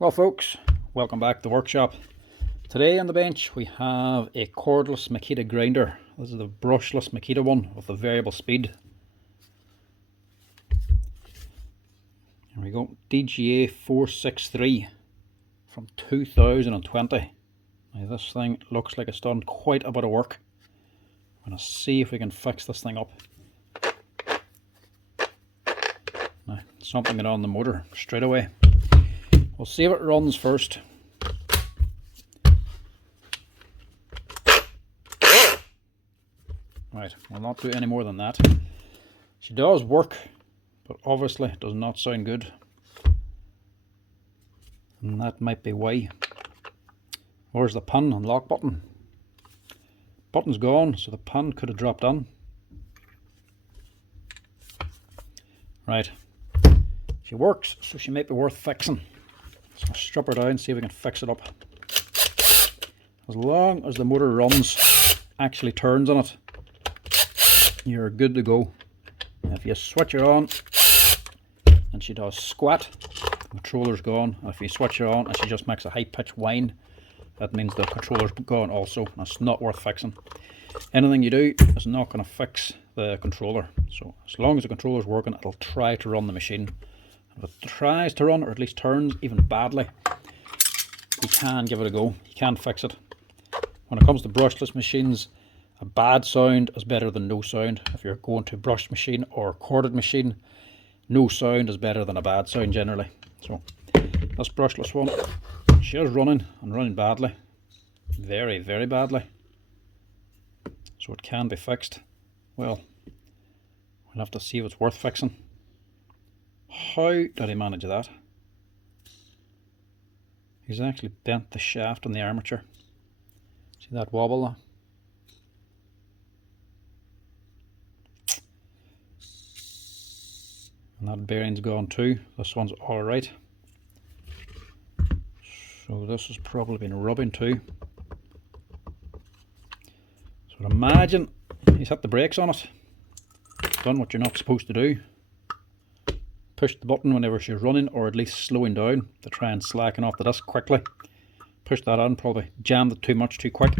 Well folks, welcome back to the workshop. Today on the bench we have a cordless Makita grinder. This is the brushless Makita one with the variable speed. Here we go, DGA463 from 2020. Now this thing looks like it's done quite a bit of work. I'm going to see if we can fix this thing up. Now, something got on the motor straight away. We'll see if it runs first. Right, we'll not do any more than that. She does work, but obviously does not sound good. And that might be why. Where's the pin and lock button? Button's gone, so the pin could have dropped on. Right, she works, so she might be worth fixing. So I'll strip her down and see if we can fix it up. As long as the motor runs, actually turns on it, you're good to go. If you switch her on and she does squat, the controller's gone. If you switch her on and she just makes a high pitched whine, that means the controller's gone also. That's not worth fixing. Anything you do is not going to fix the controller. So as long as the controller's working, it'll try to run the machine. If it tries to run, or at least turns even badly, you can give it a go. You can fix it. When it comes to brushless machines, a bad sound is better than no sound. If you're going to brush machine or corded machine, no sound is better than a bad sound generally. So this brushless one, she is running and running badly. Very, very badly. So it can be fixed. Well, we'll have to see if it's worth fixing. How did he manage that? He's actually bent the shaft on the armature. See that wobble there? And that bearing's gone too. This one's alright. So this has probably been rubbing too. So I'd imagine he's hit the brakes on it. Done what you're not supposed to do. Pushed the button whenever she's running, or at least slowing down to try and slacken off the disc quickly. Pushed that on, probably jammed it too much too quick.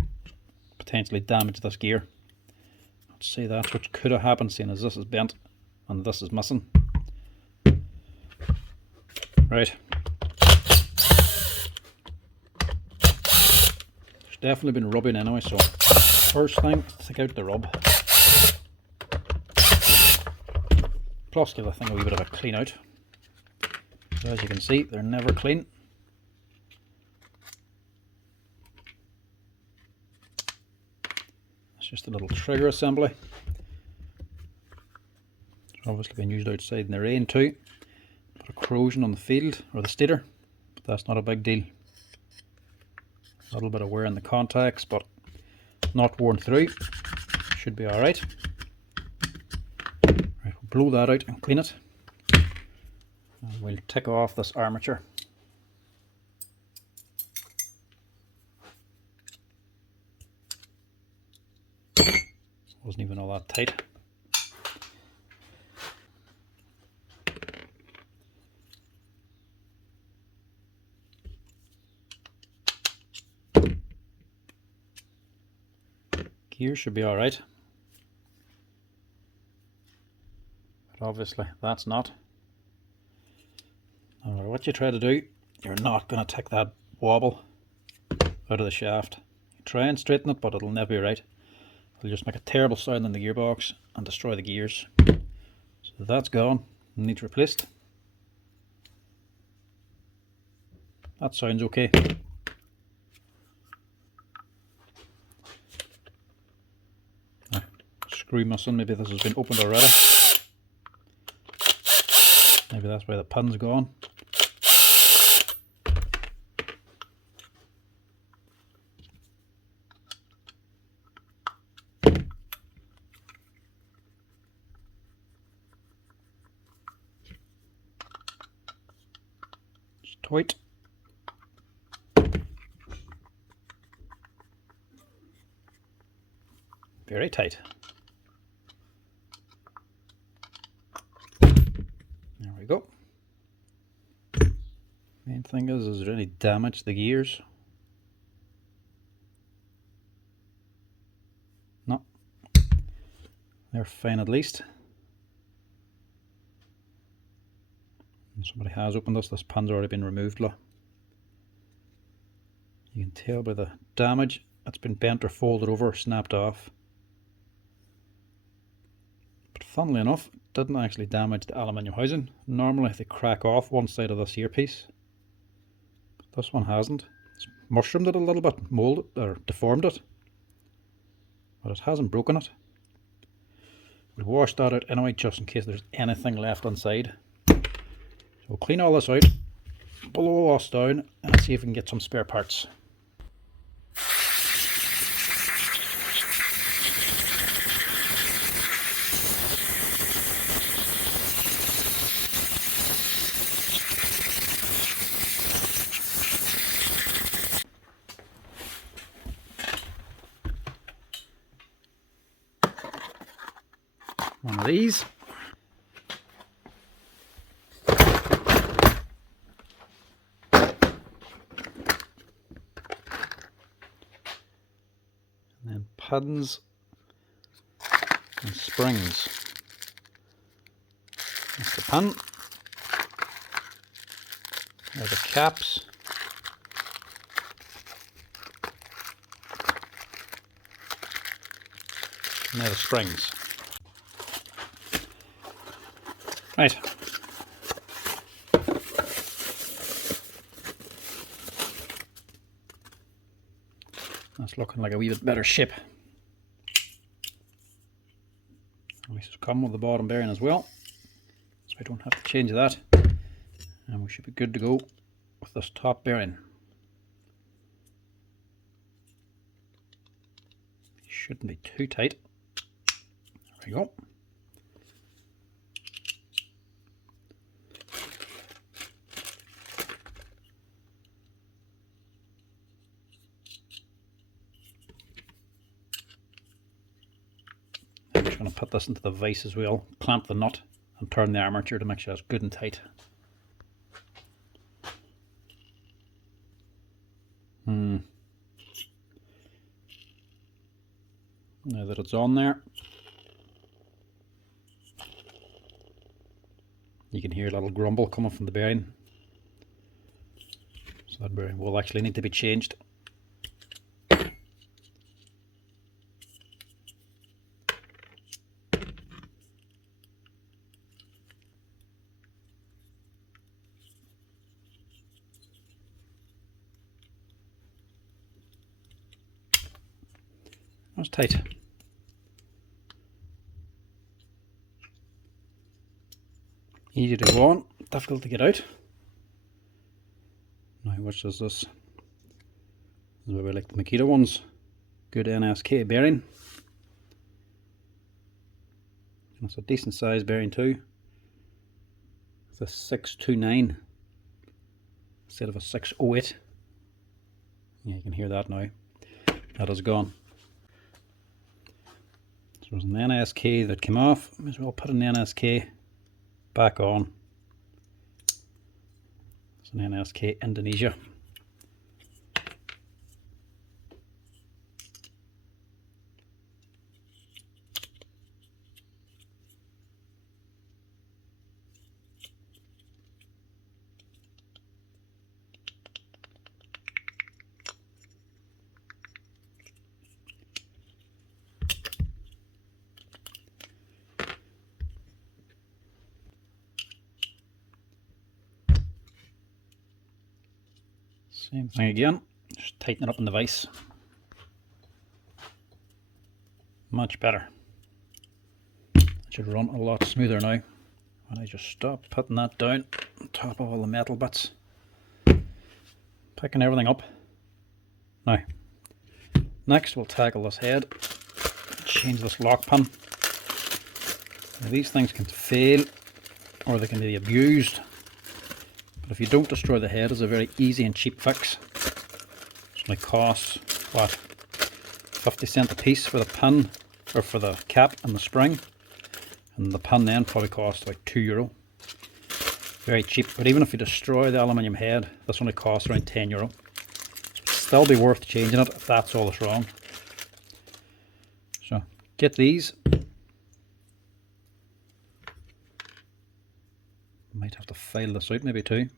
Potentially damaged this gear. Let's see, that's what could have happened, seeing as this is bent and this is missing. Right. It's definitely been rubbing anyway, so first thing, take out the rub. Plus give the thing a wee bit of a clean out. So as you can see, they're never clean. It's just a little trigger assembly. It's obviously been used outside in the rain too. Bit of corrosion on the field or the stator, but that's not a big deal. A little bit of wear in the contacts, but not worn through. Should be alright. Right, we'll blow that out and clean it. And we'll take off this armature. Wasn't even all that tight. Gear should be alright. But obviously that's not. No matter what you try to do, you're not going to take that wobble out of the shaft. You try and straighten it, but it'll never be right. It'll just make a terrible sound in the gearbox and destroy the gears. So that's gone. Needs replaced. That sounds okay. Screw missing, maybe this has been opened already. Maybe that's why the pin's gone. Just tight. Very tight. There we go. Main thing is there any damage to the gears? No. They're fine at least. And somebody has opened this pin's already been removed. Look. You can tell by the damage it's been bent or folded over, snapped off. But funnily enough, it didn't actually damage the aluminium housing. Normally they crack off one side of this earpiece. But this one hasn't. It's mushroomed it a little bit, molded or deformed it. But it hasn't broken it. We'll wash that out anyway, just in case there's anything left inside. So we'll clean all this out, blow us down, and see if we can get some spare parts. One of these. And then pins and springs. That's the pin. There are the caps. And there are the springs. Right. That's looking like a wee bit better shape. At least it's come with the bottom bearing as well, so I don't have to change that. And we should be good to go with this top bearing. Shouldn't be too tight. There we go. I'm just going to put this into the vise as well, clamp the nut and turn the armature to make sure it's good and tight. Now that it's on there, you can hear a little grumble coming from the bearing. So that bearing will actually need to be changed. That's tight. Easy to go on, difficult to get out. Now which is this? This is where we like the Makita ones. Good NSK bearing. And it's a decent size bearing too. It's a 629 instead of a 608. Yeah, you can hear that now. That is gone. So there's an NSK that came off. Might as well put an NSK back on. It's an NSK Indonesia. Same thing again, just tighten it up in the vise. Much better. It should run a lot smoother now when I just stop putting that down on top of all the metal bits. Picking everything up. Now, next we'll tackle this head, change this lock pin. Now, these things can fail or they can be abused. But if you don't destroy the head, it's a very easy and cheap fix. It only costs, what, 50 cents a piece for the pin, or for the cap and the spring. And the pin then probably costs like €2. very cheap, but even if you destroy the aluminium head, this only costs around €10. It'd still be worth changing it if that's all that's wrong. So get these. Might have to file this out maybe too.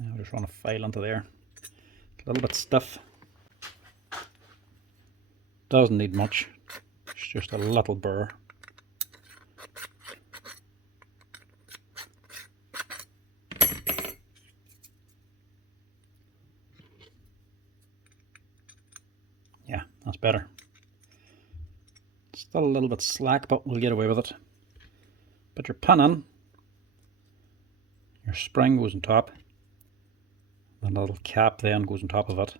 Now just run a file into there. A little bit stiff. Doesn't need much. It's just a little burr. Yeah, that's better. Still a little bit slack, but we'll get away with it. Put your pin in. Your spring goes on top. And the little cap then goes on top of it.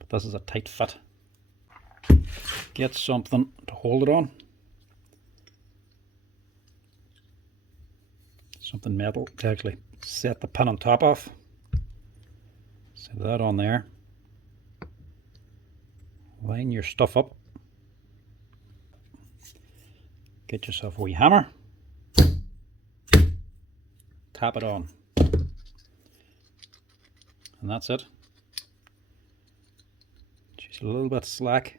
But this is a tight fit. Get something to hold it on. Something metal to actually set the pin on top of. Set that on there. Line your stuff up. Get yourself a wee hammer. Tap it on. And that's it. She's a little bit slack,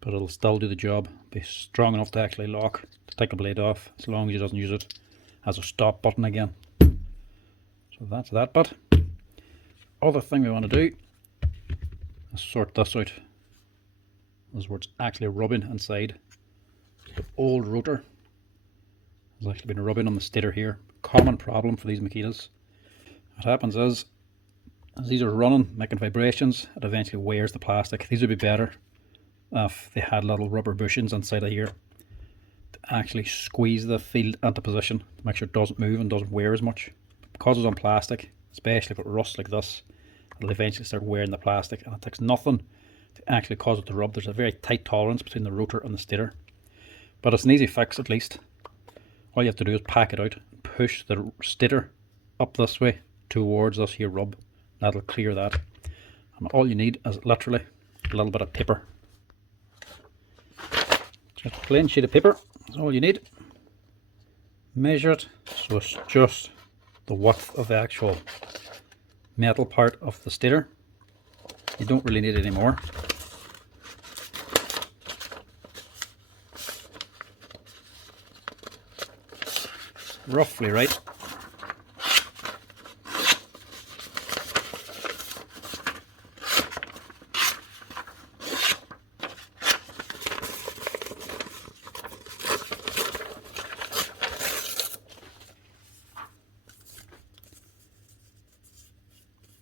but it'll still do the job. Be strong enough to actually lock, to take the blade off, as long as he doesn't use it as a stop button again. So that's that bit. Other thing we want to do is sort this out. This is where it's actually rubbing inside. The old rotor has actually been rubbing on the stator here. Common problem for these Makitas. What happens is, as these are running, making vibrations, it eventually wears the plastic. These would be better if they had little rubber bushings inside of here to actually squeeze the field into position to make sure it doesn't move and doesn't wear as much. Because it's on plastic, especially if it rusts like this, it'll eventually start wearing the plastic, and it takes nothing to actually cause it to rub. There's a very tight tolerance between the rotor and the stator, but it's an easy fix at least. All you have to do is pack it out and push the stator up this way towards this here rub. That'll clear that, and all you need is literally a little bit of paper. Just a plain sheet of paper is all you need. Measure it so it's just the width of the actual metal part of the stator. You don't really need any more. Roughly right.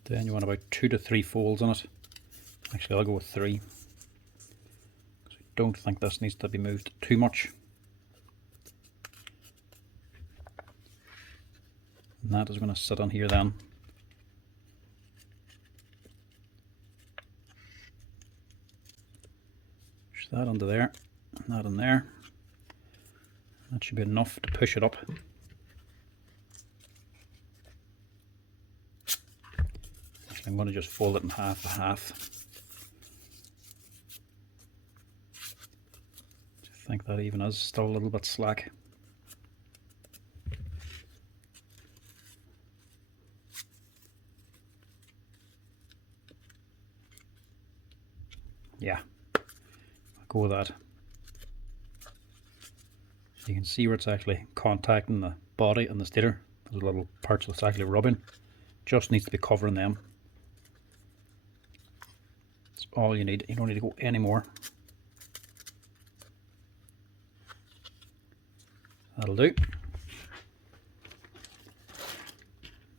Then you want about 2 to 3 folds in it. Actually, I'll go with 3. I don't think this needs to be moved too much. And that is going to sit on here then. Push that under there, and that in there. That should be enough to push it up. I'm going to just fold it in half a half. I think that even is still a little bit slack. Yeah, I'll go with that. So you can see where it's actually contacting the body and the stator. Those little parts that's actually rubbing. Just needs to be covering them. That's all you need. You don't need to go any more. That'll do.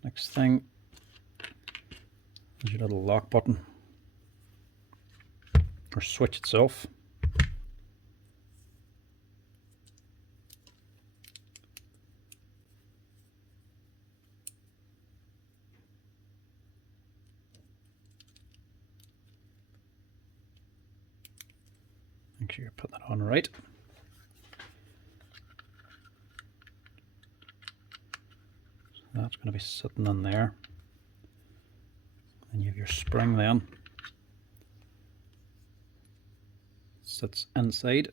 Next thing is your little lock button, or switch itself. Make sure you put that on right. So that's going to be sitting in there. Then you have your spring then. sits inside.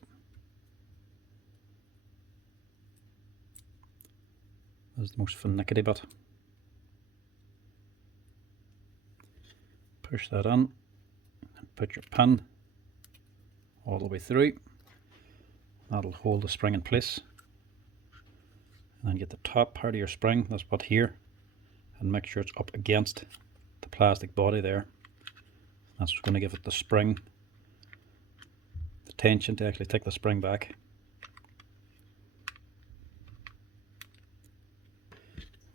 This is the most finicky bit. Push that in and put your pin all the way through. That'll hold the spring in place. And then get the top part of your spring, this bit here, and make sure it's up against the plastic body there. That's what's going to give it the spring, the tension to actually take the spring back.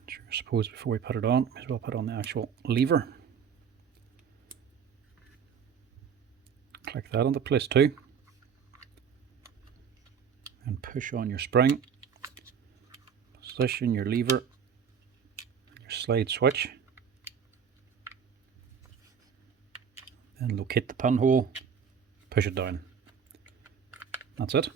Sure, I suppose before we put it on, might as well put on the actual lever. Click that into place too. And push on your spring. Position your lever, your slide switch. Then locate the pinhole, push it down. That's it.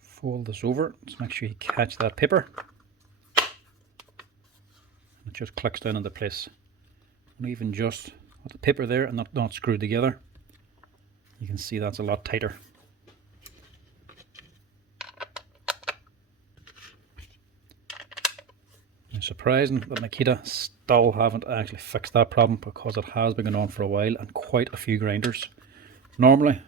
Fold this over, just make sure you catch that paper. It just clicks down into place. And even just with the paper there and not screwed together, you can see that's a lot tighter. It's surprising that Makita still haven't actually fixed that problem, because it has been going on for a while and quite a few grinders. Normally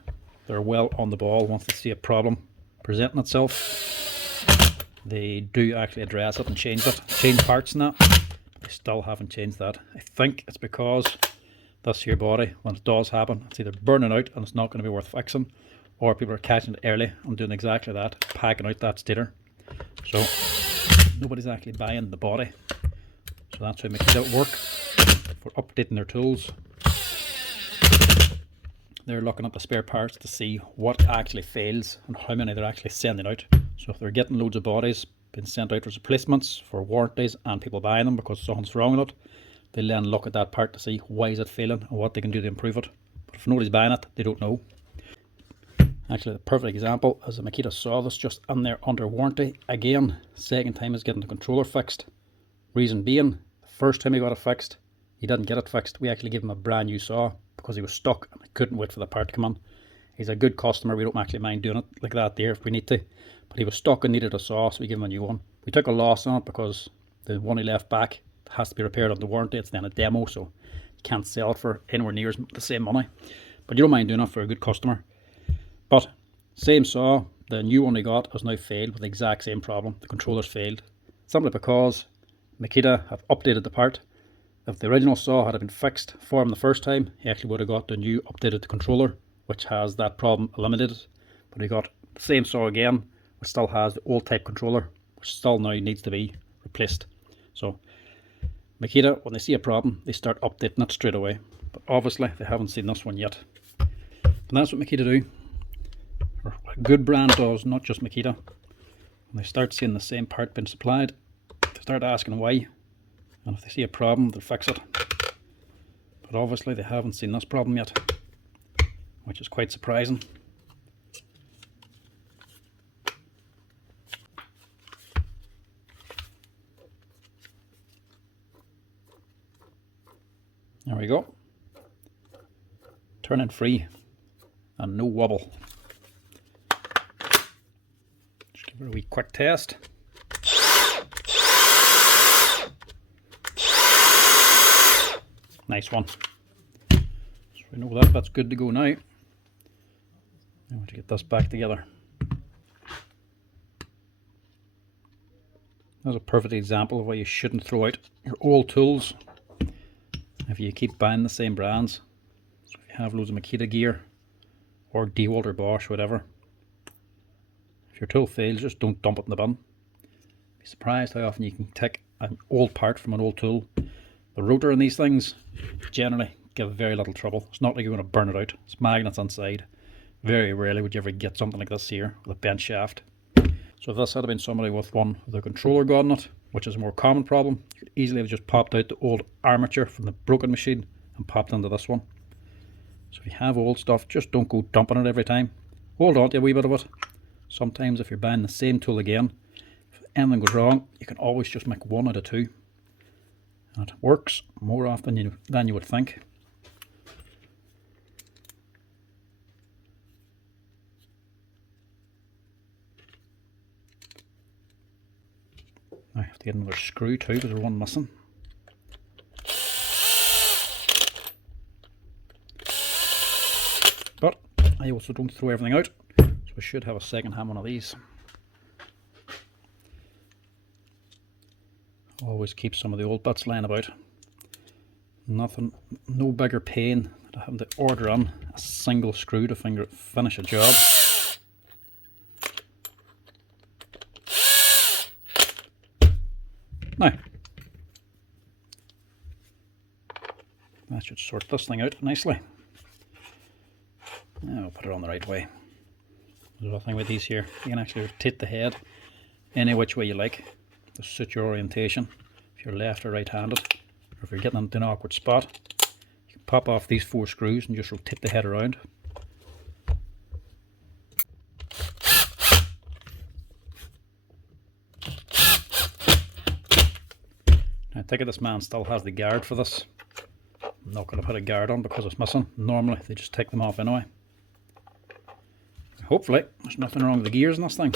they're well on the ball. Once they see a problem presenting itself, they do actually address it and change parts and that. They still haven't changed that. I think it's because this here body, when it does happen, it's either burning out and it's not going to be worth fixing, or people are catching it early and doing exactly that, packing out that stator. So nobody's actually buying the body. So that's why Makita work for updating their tools. They're looking at the spare parts to see what actually fails and how many they're actually sending out. So if they're getting loads of bodies being sent out as replacements for warranties and people buying them because something's wrong with it, they'll then look at that part to see why is it failing and what they can do to improve it. But if nobody's buying it, they don't know. Actually, the perfect example is the Makita saw this just in there under warranty. Again, second time is getting the controller fixed. Reason being, the first time he got it fixed, he didn't get it fixed. We actually gave him a brand new saw because he was stuck and I couldn't wait for the part to come in. He's a good customer, we don't actually mind doing it like that there if we need to. But he was stuck and needed a saw, so we gave him a new one. We took a loss on it because the one he left back has to be repaired under warranty. It's then a demo, so you can't sell it for anywhere near the same money. But you don't mind doing it for a good customer. But same saw, the new one we got has now failed with the exact same problem. The controller's failed. Simply because Makita have updated the part. If the original saw had been fixed for him the first time, he actually would have got the new updated controller, which has that problem eliminated. But he got the same saw again, which still has the old type controller, which still now needs to be replaced. So Makita, when they see a problem, they start updating it straight away. But obviously they haven't seen this one yet. And that's what Makita do. Or a good brand does, not just Makita. When they start seeing the same part being supplied, they start asking why. And if they see a problem, they'll fix it. But obviously they haven't seen this problem yet, which is quite surprising. There we go. Turning free and no wobble. Just give it a wee quick test. Nice one. So we know that's good to go now. I want to get this back together. That's a perfect example of why you shouldn't throw out your old tools if you keep buying the same brands. So if you have loads of Makita gear or DeWalt or Bosch, whatever, if your tool fails, just don't dump it in the bin. Be surprised how often you can take an old part from an old tool. The rotor in these things generally give very little trouble. It's not like you're going to burn it out. It's magnets inside. Very rarely would you ever get something like this here with a bent shaft. So if this had been somebody with one with a controller gone in it, which is a more common problem, you could easily have just popped out the old armature from the broken machine and popped into this one. So if you have old stuff, just don't go dumping it every time. Hold on to a wee bit of it. Sometimes if you're buying the same tool again, if anything goes wrong, you can always just make one out of two. And it works more often than you would think. Now I have to get another screw too, because there's one missing. But I also don't throw everything out, so I should have a second hand one of these. Always keep some of the old bits lying about. Nothing, no bigger pain than having to order in a single screw to finish a job. Now, that should sort this thing out nicely. Now I'll put it on the right way. There's a thing with these here, you can actually rotate the head any which way you like to suit your orientation. If you're left or right handed, or if you're getting into an awkward spot, you can pop off these 4 screws and just rotate the head around. Now I take it this man still has the guard for this. I'm not going to put a guard on because it's missing. Normally they just take them off anyway. Hopefully there's nothing wrong with the gears in this thing.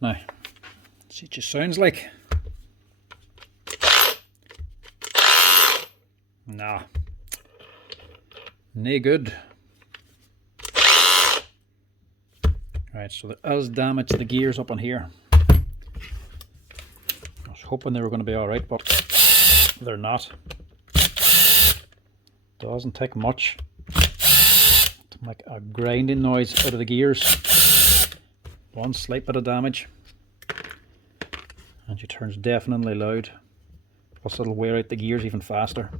Now, see what it sounds like. Nah, no good. Right, so there is damage to the gears up on here. I was hoping they were going to be alright, but they're not. Doesn't take much to make a grinding noise out of the gears. One slight bit of damage and she turns deafeningly loud. Plus it'll wear out the gears even faster.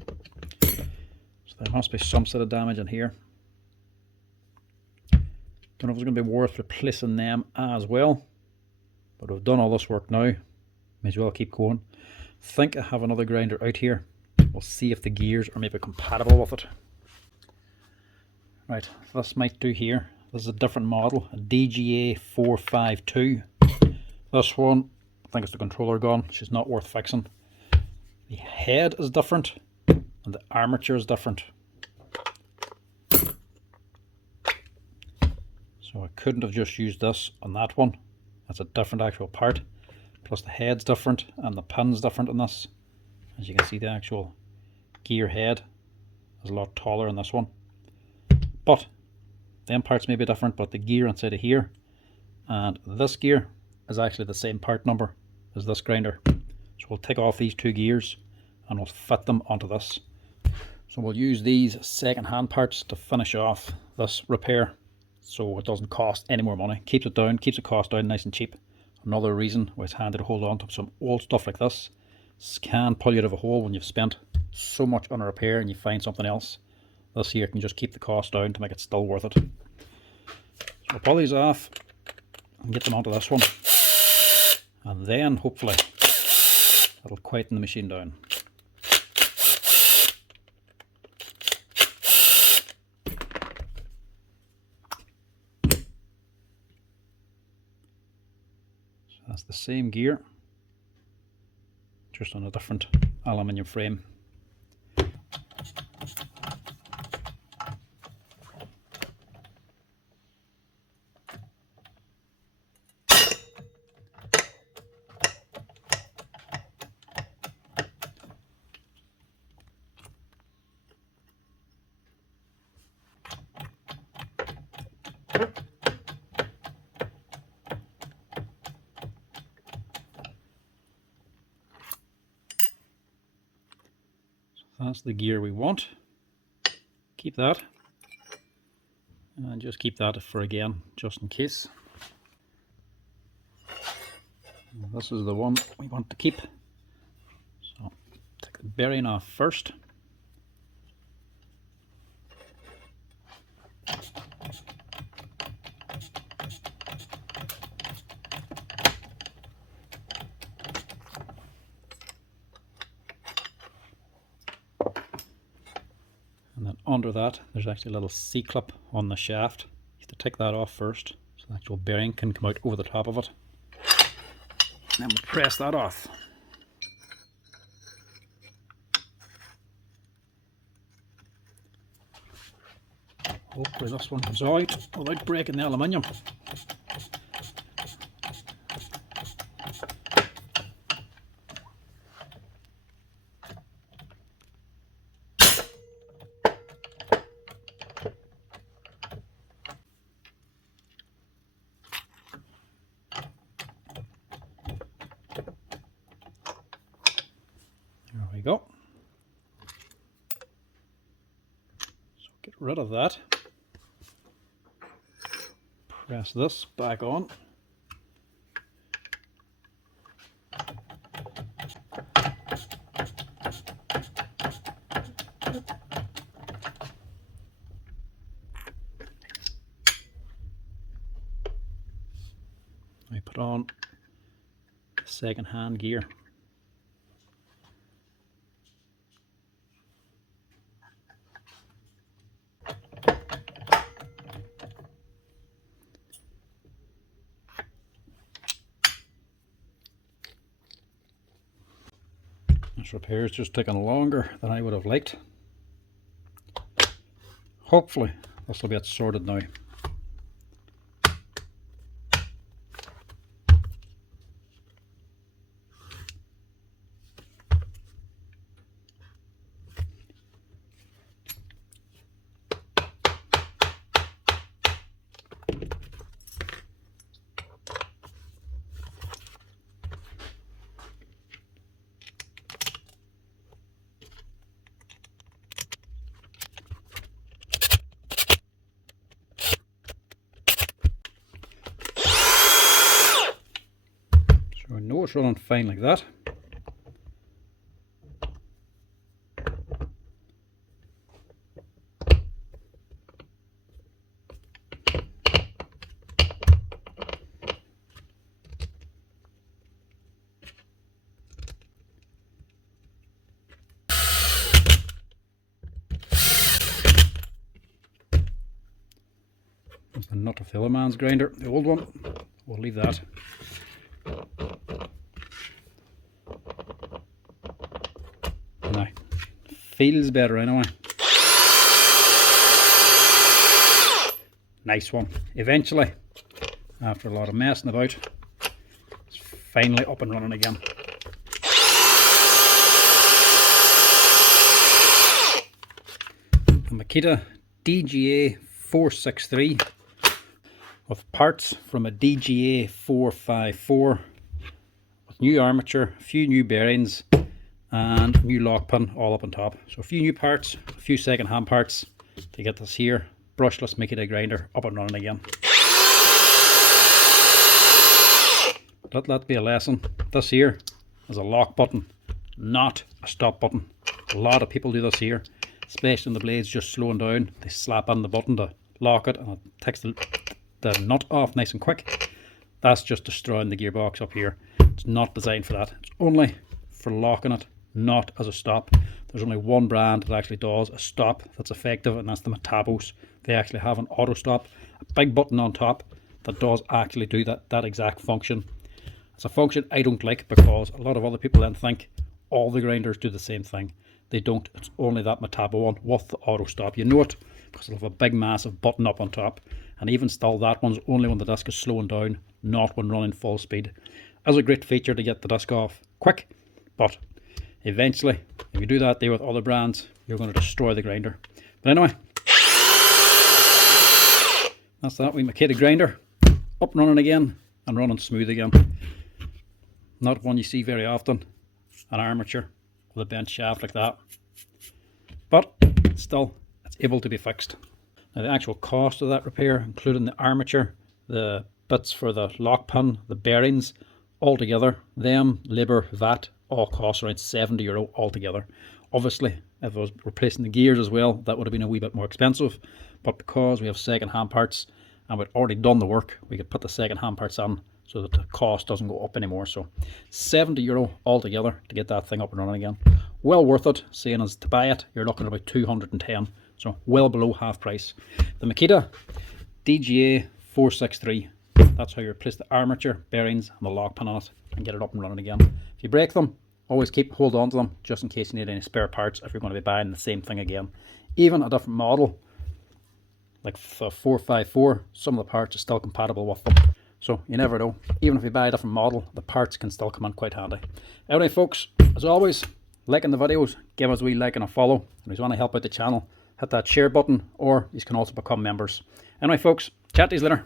So there must be some sort of damage in here. Don't know if it's going to be worth replacing them as well, but we've done all this work now, may as well keep going. Think I have another grinder out here. We'll see if the gears are maybe compatible with it. Right, this might do here. This is a different model, a DGA462. This one, I think it's the controller gun. She's not worth fixing. The head is different and the armature is different. So I couldn't have just used this on that one. That's a different actual part. Plus the head's different and the pin's different on this. As you can see, the actual gear head is a lot taller in this one. But them parts may be different, but the gear inside of here and this gear is actually the same part number as this grinder. So we'll take off these 2 gears and we'll fit them onto this. So we'll use these second-hand parts to finish off this repair so it doesn't cost any more money. Keeps it down, keeps the cost down nice and cheap. Another reason why it's handy to hold on to some old stuff like this. This can pull you out of a hole when you've spent so much on a repair and you find something else. This here can just keep the cost down to make it still worth it. So we'll pull these off and get them onto this one. And then hopefully that'll quieten the machine down. So that's the same gear, just on a different aluminium frame. That's the gear we want. Keep that. And just keep that for again, just in case. And this is the one we want to keep. So take the bearing off first. And then under that there's actually a little C-clip on the shaft. You have to take that off first so the actual bearing can come out over the top of it. And then we'll press that off. Hopefully this one comes out without breaking the aluminium. There we go. So get rid of that. Press this back on. I put on the second hand gear. This repair is just taking longer than I would have liked. Hopefully this will get sorted now. So I know it's running fine like that. There's the nut of the other man's grinder, the old one. We'll leave that. Now, feels better anyway. Nice one. Eventually, after a lot of messing about, it's finally up and running again. A Makita DGA463 with parts from a DGA454 with new armature, a few new bearings and new lock pin all up on top. So a few new parts, a few second hand parts to get this here brushless Makita grinder up and running again. Let that be a lesson. This here is a lock button, not a stop button. A lot of people do this here, especially when the blade's just slowing down. They slap on the button to lock it and it takes the nut off nice and quick. That's just destroying the gearbox up here. It's not designed for that. It's only for locking it, not as a stop. There's only one brand that actually does a stop that's effective, and that's the Metabos. They actually have an auto stop, a big button on top that does actually do that exact function. It's a function I don't like because a lot of other people then think all the grinders do the same thing. They don't. It's only that Metabo one with the auto stop. You know it because it'll have a big massive button up on top, and even still that one's only when the disc is slowing down, not when running full speed. It's a great feature to get the disc off quick, but eventually if you do that there with other brands, you're going to destroy the grinder. But anyway, that's that wee Makita grinder up and running again and running smooth again. Not one you see very often, an armature with a bent shaft like that, but still it's able to be fixed. Now the actual cost of that repair, including the armature, the bits for the lock pin, the bearings, altogether, them, labour, VAT, all costs around €70 altogether. Obviously if I was replacing the gears as well, that would have been a wee bit more expensive, but because we have second hand parts and we'd already done the work, we could put the second hand parts on so that the cost doesn't go up anymore. So €70 altogether to get that thing up and running again. Well worth it, seeing as to buy it you're looking at about 210, so well below half price. The Makita DGA463 That's how you replace the armature, bearings and the lock pin on it and get it up and running again. If you break them, always hold on to them just in case you need any spare parts if you're going to be buying the same thing again. Even a different model, like the 454, some of the parts are still compatible with them. So you never know. Even if you buy a different model, the parts can still come in quite handy. Anyway folks, as always, liking the videos, give us a wee like and a follow. And if you want to help out the channel, hit that share button, or you can also become members. Anyway folks, chat to you later.